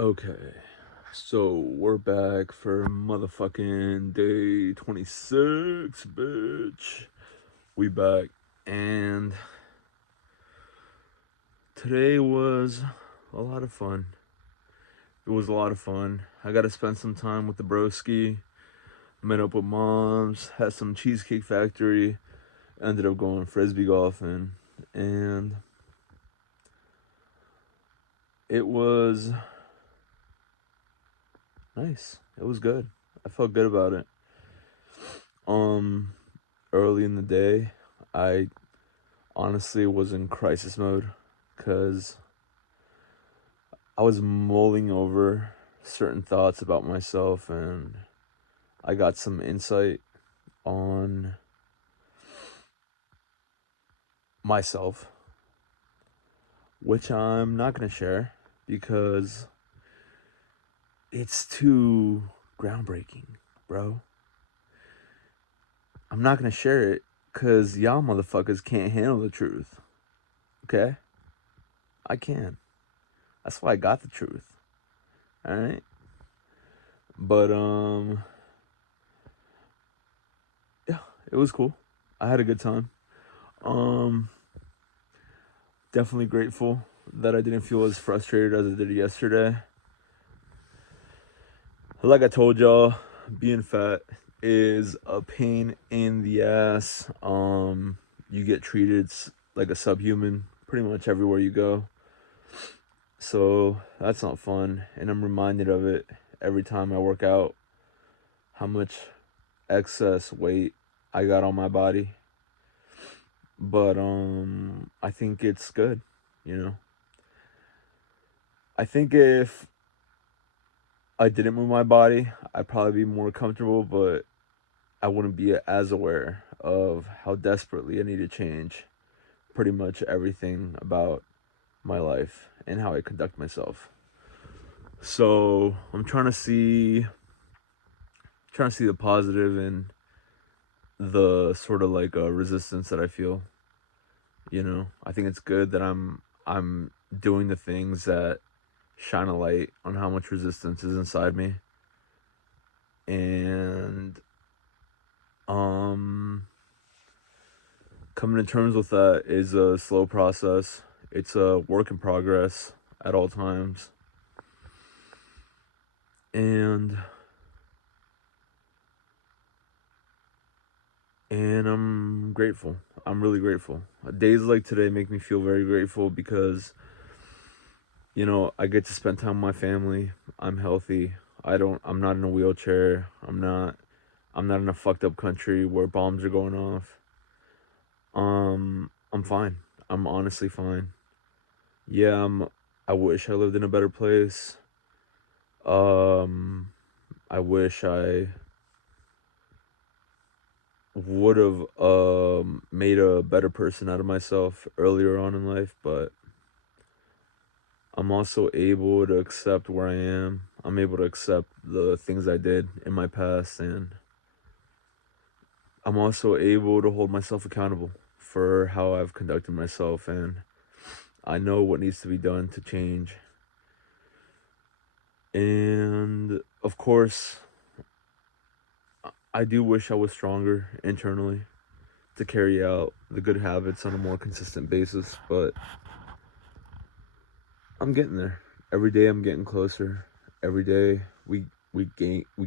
Okay, so we're back for motherfucking day 26, bitch. We back, and today was a lot of fun. It was a lot of fun. I got to spend some time with the broski, met up with moms, had some Cheesecake Factory, ended up going frisbee golfing, and it was nice. It was good. I felt good about it. Um, Early in the day, I honestly was in crisis mode because I was mulling over certain thoughts about myself, and I got some insight on myself, which I'm not going to share because it's too groundbreaking, bro. I'm not going to share it because y'all motherfuckers can't handle the truth, okay? I can. That's why I got the truth, alright? But, yeah, it was cool. I had a good time. Um, Definitely grateful that I didn't feel as frustrated as I did yesterday. Like I told y'all, being fat is a pain in the ass. You get treated like a subhuman pretty much everywhere you go. So that's not fun, and I'm reminded of it every time I work out. How much excess weight I got on my body, but I think it's good, you know. I think if I didn't move my body, I'd probably be more comfortable, but I wouldn't be as aware of how desperately I need to change pretty much everything about my life and how I conduct myself. So I'm trying to see the positive in the sort of like resistance that I feel. You know, I think it's good that I'm doing the things that shine a light on how much resistance is inside me, and um coming to terms with that is a slow process. It's a work in progress at all times. And I'm grateful. I'm really grateful. Days like today make me feel very grateful because I get to spend time with my family. I'm healthy. I'm not in a wheelchair. I'm not in a fucked up country where bombs are going off. I'm fine. I'm honestly fine. Yeah, I wish I lived in a better place. Um, I wish I would have made a better person out of myself earlier on in life, but I'm also able to accept where I am. I'm able to accept the things I did in my past, and I'm also able to hold myself accountable for how I've conducted myself, and I know what needs to be done to change. And of course, I do wish I was stronger internally to carry out the good habits on a more consistent basis, but I'm getting there. Every day I'm getting closer. Every day we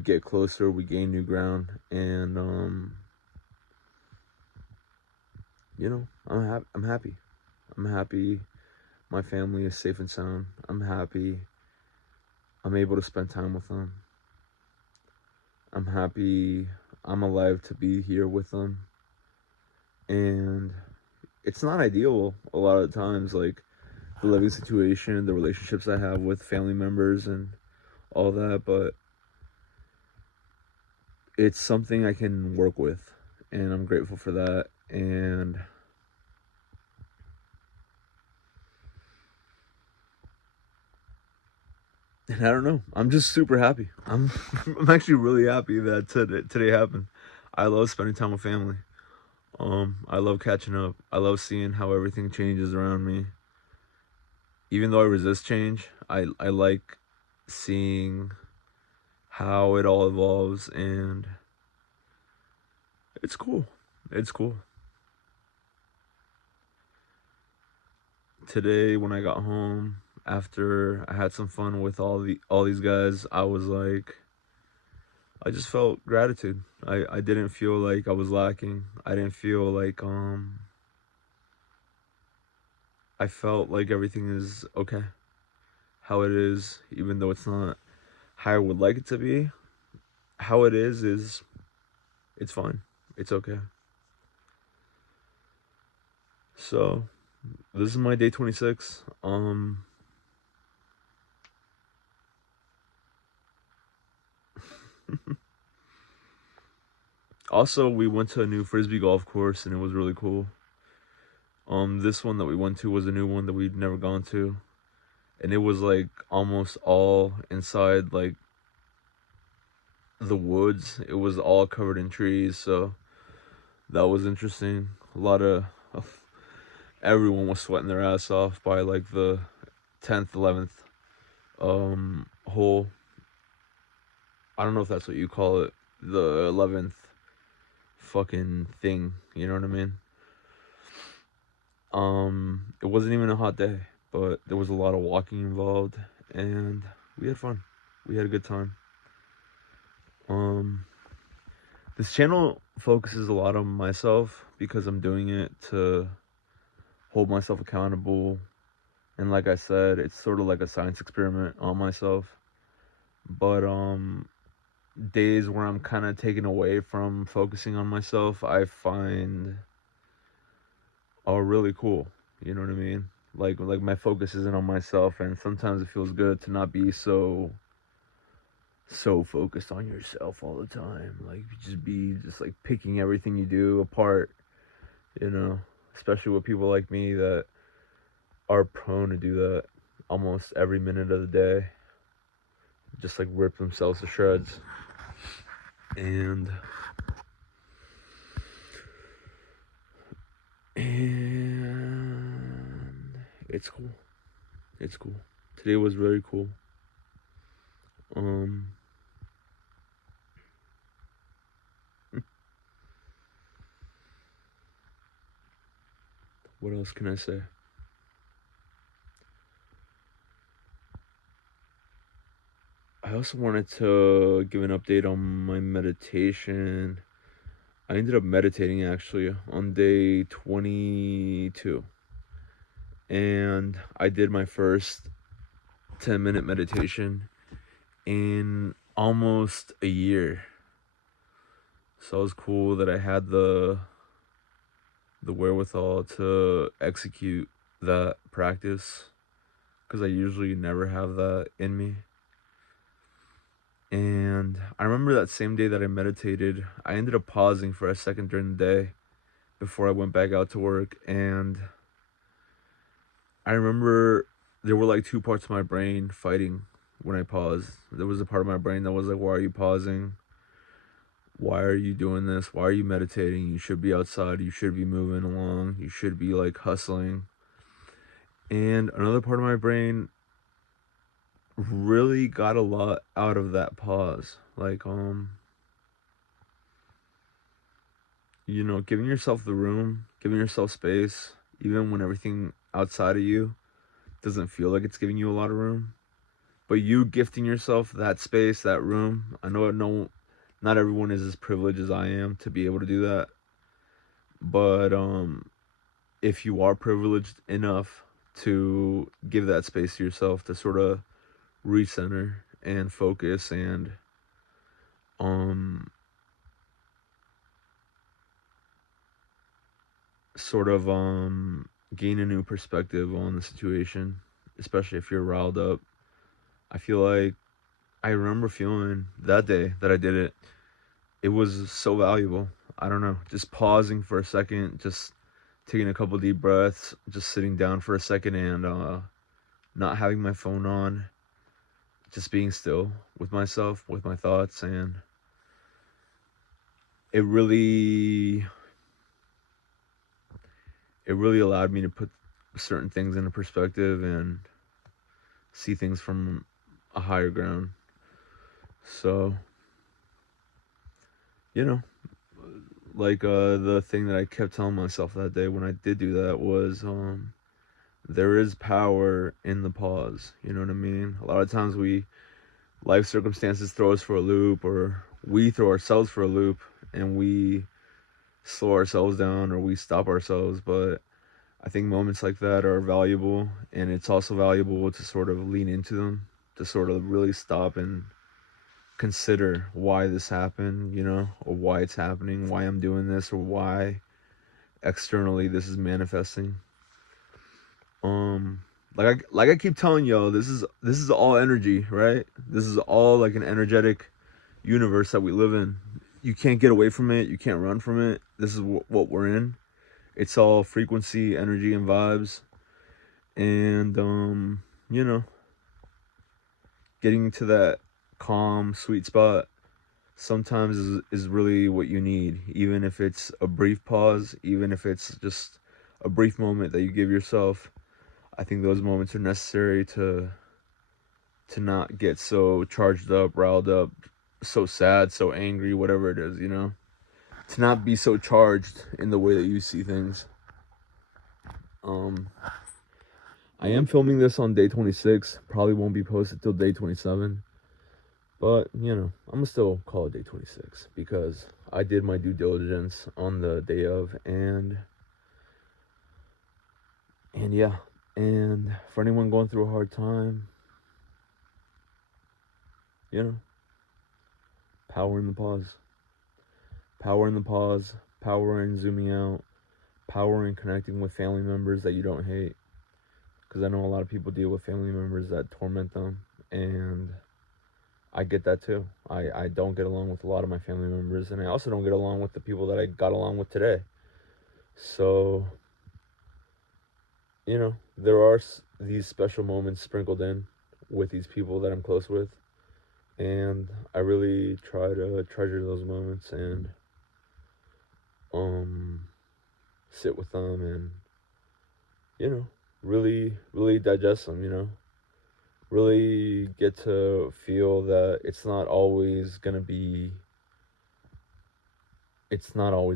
get closer, we gain new ground, and I'm happy. I'm happy my family is safe and sound. I'm happy I'm able to spend time with them. I'm happy I'm alive to be here with them. And it's not ideal a lot of the times, like the living situation, the relationships I have with family members and all that, but it's something I can work with, and I'm grateful for that. And I don't know. I'm just super happy. I'm actually really happy that today happened. I love spending time with family. I love catching up. I love seeing how everything changes around me. Even though I resist change, I like seeing how it all evolves, and it's cool. It's cool. Today when I got home after I had some fun with all these guys, I was like, I just felt gratitude. I didn't feel like I was lacking. I didn't feel like I felt like everything is okay. How it is, even though it's not how I would like it to be. How it is it's fine. It's okay. So, this is my day 26. Also, we went to a new frisbee golf course and it was really cool. This one that we went to was a new one that we'd never gone to, and it was like almost all inside like the woods. It was all covered in trees, so that was interesting. A lot of everyone was sweating their ass off by like the 10th, 11th hole. I don't know if that's what you call it. The 11th fucking thing, you know what I mean? It wasn't even a hot day, but there was a lot of walking involved, and we had fun. We had a good time. Um, this channel focuses a lot on myself because I'm doing it to hold myself accountable, and like I said, it's sort of like a science experiment on myself. But days where I'm kind of taken away from focusing on myself, I find are really cool. You know what I mean? Like my focus isn't on myself, and sometimes it feels good to not be so focused on yourself all the time. Like just be just like picking everything you do apart, you know, especially with people like me that are prone to do that almost every minute of the day. Just like rip themselves to shreds. And it's cool. It's cool. Today was very cool. Um what else can I say? I also wanted to give an update on my meditation. I ended up meditating actually on day 22. And I did my first 10-minute meditation in almost a year. So it was cool that I had the wherewithal to execute that practice, because I usually never have that in me. And I remember that same day that I meditated, I ended up pausing for a second during the day before I went back out to work. And I remember there were like two parts of my brain fighting when I paused. There was a part of my brain that was like, why are you pausing? Why are you doing this? Why are you meditating? You should be outside. You should be moving along. You should be like hustling. And another part of my brain really got a lot out of that pause. Like, you know, giving yourself the room, giving yourself space, even when everything outside of you doesn't feel like it's giving you a lot of room. But you gifting yourself that space, that room. I know not everyone is as privileged as I am to be able to do that. But if you are privileged enough to give that space to yourself to sort of recenter and focus and um sort of gain a new perspective on the situation, especially if you're riled up. I feel like I remember feeling that day that I did it, it was so valuable. I don't know, just pausing for a second, just taking a couple deep breaths, just sitting down for a second, and not having my phone on, just being still with myself, with my thoughts. And it really allowed me to put certain things into perspective and see things from a higher ground. So, you know, like the thing that I kept telling myself that day when I did do that was there is power in the pause. You know what I mean? A lot of times life circumstances throw us for a loop, or we throw ourselves for a loop, and we slow ourselves down or we stop ourselves. But I think moments like that are valuable, and it's also valuable to sort of lean into them, to sort of really stop and consider why this happened, or why it's happening, why I'm doing this, or why externally this is manifesting. Um, like I keep telling y'all, this is all energy, right? This is all like an energetic universe that we live in. You can't get away from it. You can't run from it. This is what we're in. It's all frequency, energy, and vibes. And you know, getting to that calm, sweet spot sometimes is really what you need, even if it's a brief pause, even if it's just a brief moment that you give yourself. I think those moments are necessary to not get so charged up, riled up, so sad, so angry, whatever it is, to not be so charged in the way that you see things. I am filming this on day 26. Probably won't be posted till day 27. But, I'm gonna still call it day 26 because I did my due diligence on the day of, and yeah. And for anyone going through a hard time, power in the pause. Power in the pause, power in zooming out, power in connecting with family members that you don't hate. Because I know a lot of people deal with family members that torment them, and I get that too. I don't get along with a lot of my family members, and I also don't get along with the people that I got along with today. So, there are these special moments sprinkled in with these people that I'm close with, and I really try to treasure those moments and sit with them and really digest them, really get to feel that it's not always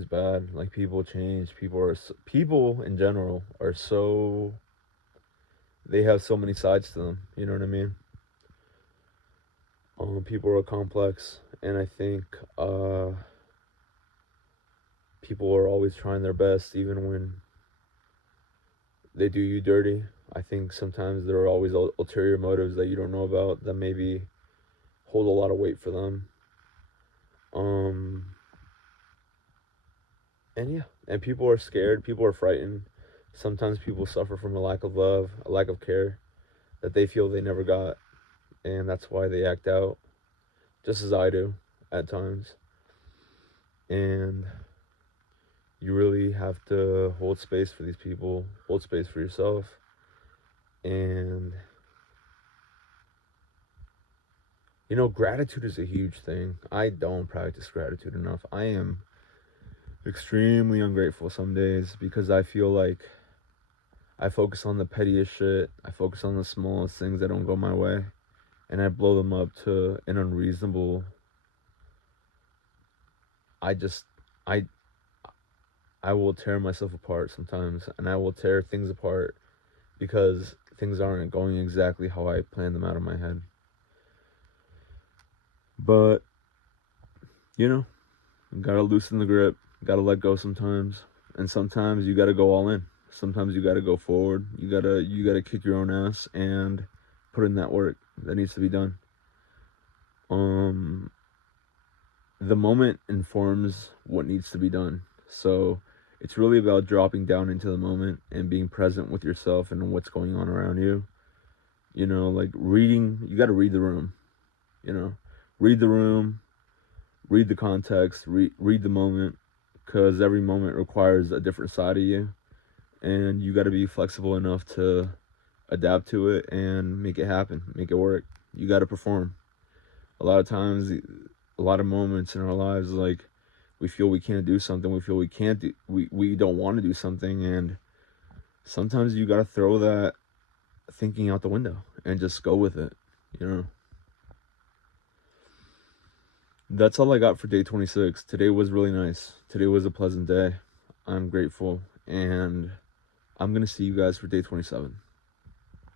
bad. Like, people change. People in general are they have so many sides to them. You know what I mean? People are complex, and I think people are always trying their best, even when they do you dirty. I think sometimes there are always ulterior motives that you don't know about that maybe hold a lot of weight for them. And yeah, and people are scared, people are frightened. Sometimes people suffer from a lack of love, a lack of care that they feel they never got, and that's why they act out, just as I do at times. And you really have to hold space for these people, hold space for yourself, and gratitude is a huge thing. I don't practice gratitude enough. I am extremely ungrateful some days because I feel like I focus on the pettiest shit. I focus on the smallest things that don't go my way, and I blow them up to an unreasonable. I will tear myself apart sometimes, and I will tear things apart because things aren't going exactly how I planned them out of my head. But you gotta loosen the grip, gotta let go sometimes, and sometimes you gotta go all in. Sometimes you gotta go forward. You gotta kick your own ass and put in that work that needs to be done. The moment informs what needs to be done. So it's really about dropping down into the moment and being present with yourself and what's going on around you. Like reading, you got to read the room. Read the room, read the context, read the moment, because every moment requires a different side of you, and you got to be flexible enough to adapt to it and make it happen, make it work. You got to perform. A lot of times, a lot of moments in our lives, like, we feel we can't do something, we feel we don't want to do something, and sometimes you got to throw that thinking out the window and just go with it. that's all I got for day 26. Today was really nice. Today was a pleasant day. I'm grateful, and I'm gonna see you guys for day 27.